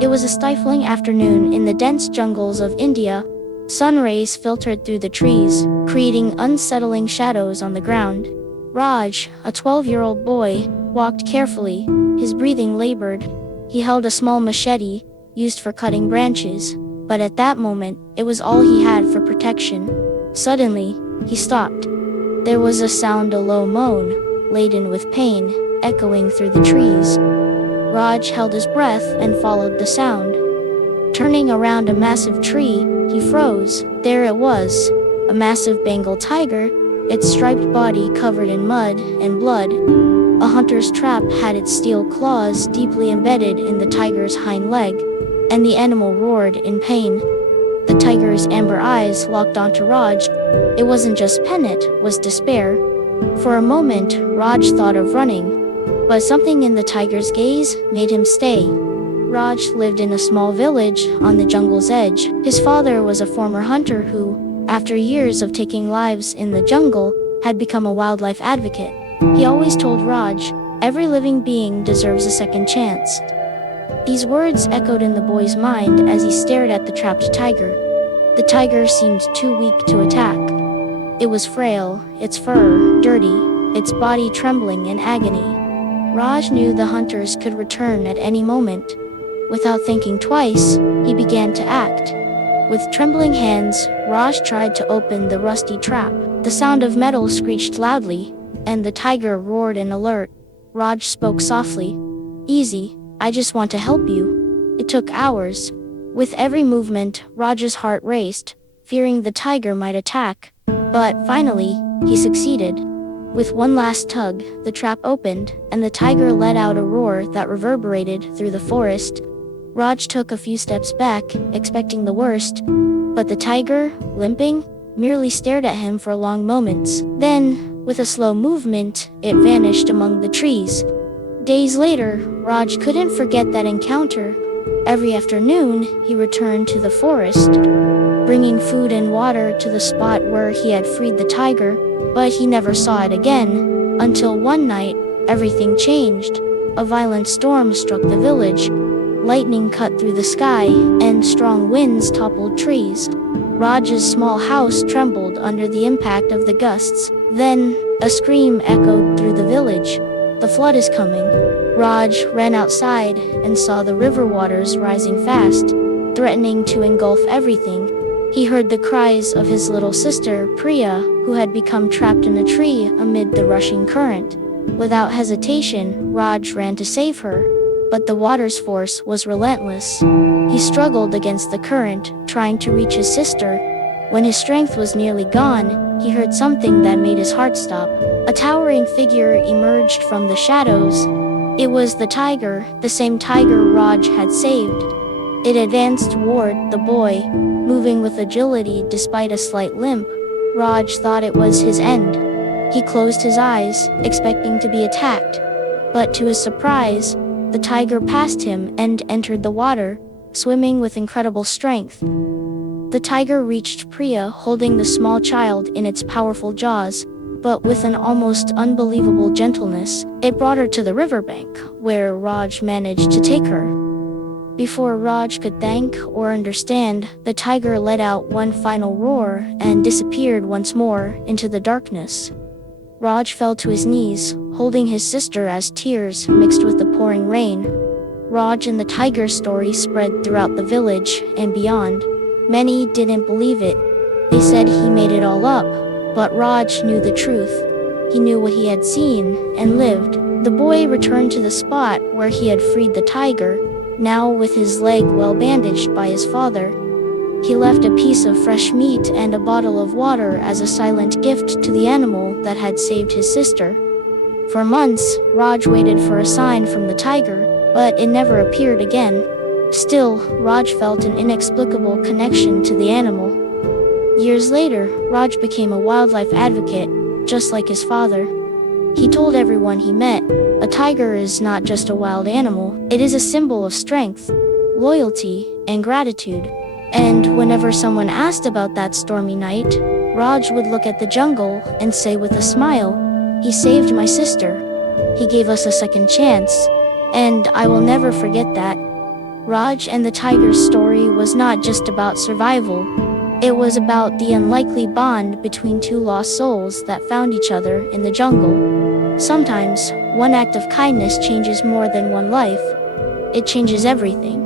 It was a stifling afternoon in the dense jungles of India. Sun rays filtered through the trees, creating unsettling shadows on the ground. Raj, a 12-year-old boy, walked carefully, his breathing labored. He held a small machete, used for cutting branches, but at that moment, it was all he had for protection. Suddenly, he stopped. There was a sound, a low moan, laden with pain, echoing through the trees. Raj held his breath and followed the sound. Turning around a massive tree, he froze. There it was, a massive Bengal tiger, its striped body covered in mud and blood. A hunter's trap had its steel claws deeply embedded in the tiger's hind leg, and the animal roared in pain. The tiger's amber eyes locked onto Raj. It wasn't just pain, it was despair. For a moment, Raj thought of running, but something in the tiger's gaze made him stay. Raj lived in a small village on the jungle's edge. His father was a former hunter who, after years of taking lives in the jungle, had become a wildlife advocate. He always told Raj, "Every living being deserves a second chance." These words echoed in the boy's mind as he stared at the trapped tiger. The tiger seemed too weak to attack. It was frail, its fur dirty, its body trembling in agony. Raj knew the hunters could return at any moment. Without thinking twice, he began to act. With trembling hands, Raj tried to open the rusty trap. The sound of metal screeched loudly, and the tiger roared in alert. Raj spoke softly. "Easy, I just want to help you." It took hours. With every movement, Raj's heart raced, fearing the tiger might attack. But finally, he succeeded. With one last tug, the trap opened, and the tiger let out a roar that reverberated through the forest. Raj took a few steps back, expecting the worst, but the tiger, limping, merely stared at him for long moments. Then, with a slow movement, it vanished among the trees. Days later, Raj couldn't forget that encounter. Every afternoon, he returned to the forest, bringing food and water to the spot where he had freed the tiger, but he never saw it again, until one night, everything changed. A violent storm struck the village. Lightning cut through the sky, and strong winds toppled trees. Raj's small house trembled under the impact of the gusts. Then, a scream echoed through the village. "The flood is coming." Raj ran outside and saw the river waters rising fast, threatening to engulf everything. He heard the cries of his little sister, Priya, who had become trapped in a tree amid the rushing current. Without hesitation, Raj ran to save her. But the water's force was relentless. He struggled against the current, trying to reach his sister. When his strength was nearly gone, he heard something that made his heart stop. A towering figure emerged from the shadows. It was the tiger, the same tiger Raj had saved. It advanced toward the boy, moving with agility despite a slight limp. Raj thought it was his end. He closed his eyes, expecting to be attacked. But to his surprise, the tiger passed him and entered the water, swimming with incredible strength. The tiger reached Priya holding the small child in its powerful jaws, but with an almost unbelievable gentleness, it brought her to the riverbank, where Raj managed to take her. Before Raj could thank or understand, the tiger let out one final roar and disappeared once more into the darkness. Raj fell to his knees, holding his sister as tears mixed with the pouring rain. Raj and the tiger story spread throughout the village and beyond. Many didn't believe it. They said he made it all up, but Raj knew the truth. He knew what he had seen and lived. The boy returned to the spot where he had freed the tiger, now with his leg well bandaged by his father. He left a piece of fresh meat and a bottle of water as a silent gift to the animal that had saved his sister. For months, Raj waited for a sign from the tiger, but it never appeared again. Still, Raj felt an inexplicable connection to the animal. Years later, Raj became a wildlife advocate, just like his father. He told everyone he met, "A tiger is not just a wild animal, it is a symbol of strength, loyalty, and gratitude." And whenever someone asked about that stormy night, Raj would look at the jungle and say with a smile, "He saved my sister. He gave us a second chance, and I will never forget that." Raj and the tiger's story was not just about survival. It was about the unlikely bond between two lost souls that found each other in the jungle. Sometimes, one act of kindness changes more than one life. It changes everything.